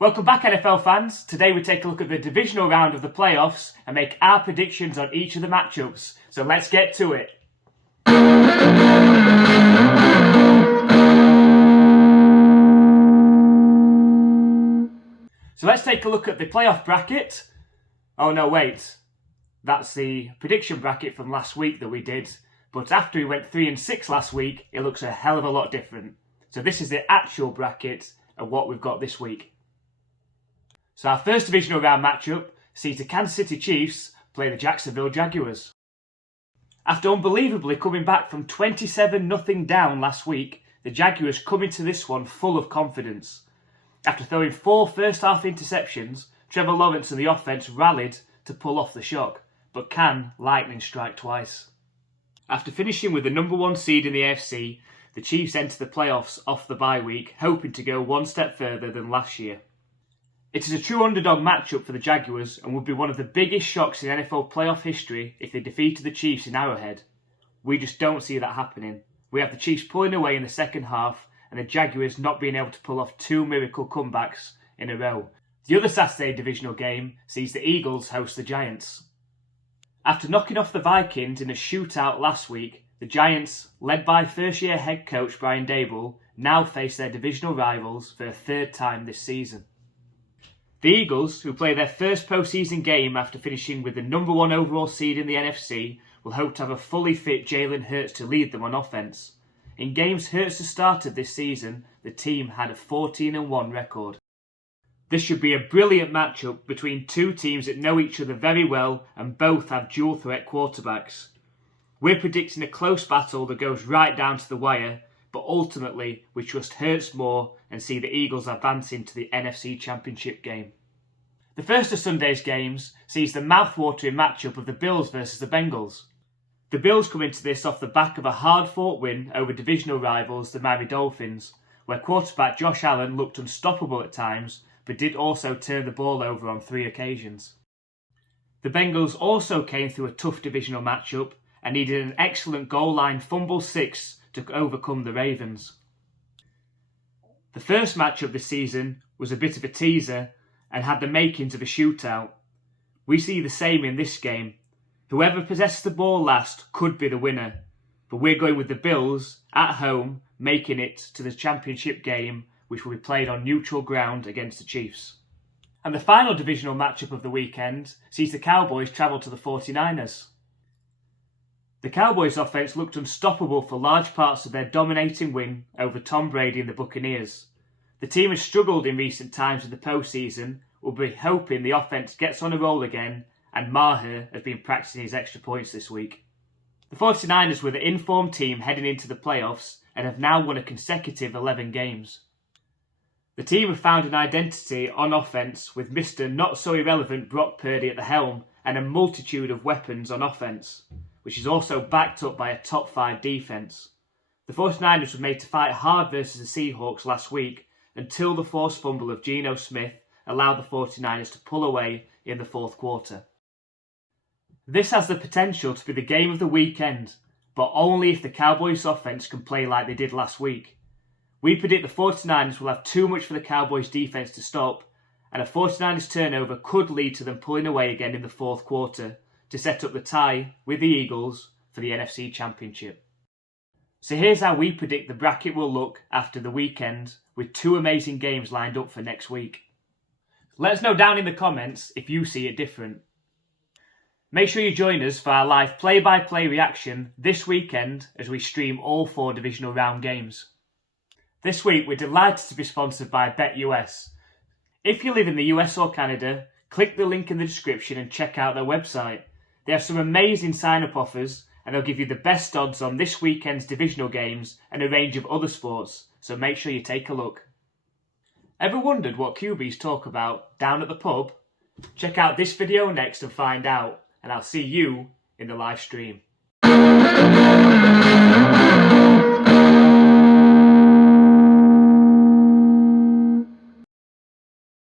Welcome back, NFL fans. Today we take a look at the divisional round of the playoffs and make our predictions on each of the matchups. So let's get to it. So let's take a look at the playoff bracket. Oh no, wait. That's the prediction bracket from last week that we did. But after we went 3-6 last week, it looks a hell of a lot different. So this is the actual bracket of what we've got this week. So our first divisional round matchup sees the Kansas City Chiefs play the Jacksonville Jaguars. After unbelievably coming back from 27-0 down last week, the Jaguars come into this one full of confidence. After throwing 4 first-half interceptions, Trevor Lawrence and the offense rallied to pull off the shock, but can lightning strike twice? After finishing with the number 1 seed in the AFC, the Chiefs enter the playoffs off the bye week, hoping to go one step further than last year. It is a true underdog matchup for the Jaguars and would be one of the biggest shocks in NFL playoff history if they defeated the Chiefs in Arrowhead. We just don't see that happening. We have the Chiefs pulling away in the second half and the Jaguars not being able to pull off 2 miracle comebacks in a row. The other Saturday divisional game sees the Eagles host the Giants. After knocking off the Vikings in a shootout last week, the Giants, led by first-year head coach Brian Daboll, now face their divisional rivals for a 3rd time this season. The Eagles, who play their first postseason game after finishing with the number 1 overall seed in the NFC, will hope to have a fully fit Jalen Hurts to lead them on offense. In games Hurts has started this season, the team had a 14-1 record. This should be a brilliant matchup between 2 teams that know each other very well and both have dual threat quarterbacks. We're predicting a close battle that goes right down to the wire, but ultimately we trust Hurts more and see the Eagles advancing to the NFC Championship game. The first of Sunday's games sees the mouth-watering matchup of the Bills versus the Bengals. The Bills come into this off the back of a hard-fought win over divisional rivals the Miami Dolphins, where quarterback Josh Allen looked unstoppable at times, but did also turn the ball over on 3 occasions. The Bengals also came through a tough divisional matchup and needed an excellent goal line fumble 6 to overcome the Ravens. The first matchup this season was a bit of a teaser and had the makings of a shootout. We see the same in this game. Whoever possesses the ball last could be the winner, but we're going with the Bills at home, making it to the championship game, which will be played on neutral ground against the Chiefs. And the final divisional matchup of the weekend sees the Cowboys travel to the 49ers. The Cowboys' offense looked unstoppable for large parts of their dominating win over Tom Brady and the Buccaneers. The team has struggled in recent times in the postseason. We'll be hoping the offense gets on a roll again, and Maher has been practicing his extra points this week. The 49ers were the informed team heading into the playoffs and have now won a consecutive 11 games. The team have found an identity on offense with Mr. Not-So-Irrelevant Brock Purdy at the helm and a multitude of weapons on offense, which is also backed up by a top 5 defense. The 49ers were made to fight hard versus the Seahawks last week until the forced fumble of Geno Smith allowed the 49ers to pull away in the 4th quarter. This has the potential to be the game of the weekend, but only if the Cowboys offense can play like they did last week. We predict the 49ers will have too much for the Cowboys defense to stop, and a 49ers turnover could lead to them pulling away again in the 4th quarter to set up the tie with the Eagles for the NFC Championship. So here's how we predict the bracket will look after the weekend, with 2 amazing games lined up for next week. Let us know down in the comments if you see it different. Make sure you join us for our live play-by-play reaction this weekend as we stream all 4 divisional round games. This week we're delighted to be sponsored by BetUS. If you live in the US or Canada, click the link in the description and check out their website. They have some amazing sign-up offers and they'll give you the best odds on this weekend's divisional games and a range of other sports, so make sure you take a look. Ever wondered what QBs talk about down at the pub? Check out this video next and find out, and I'll see you in the live stream.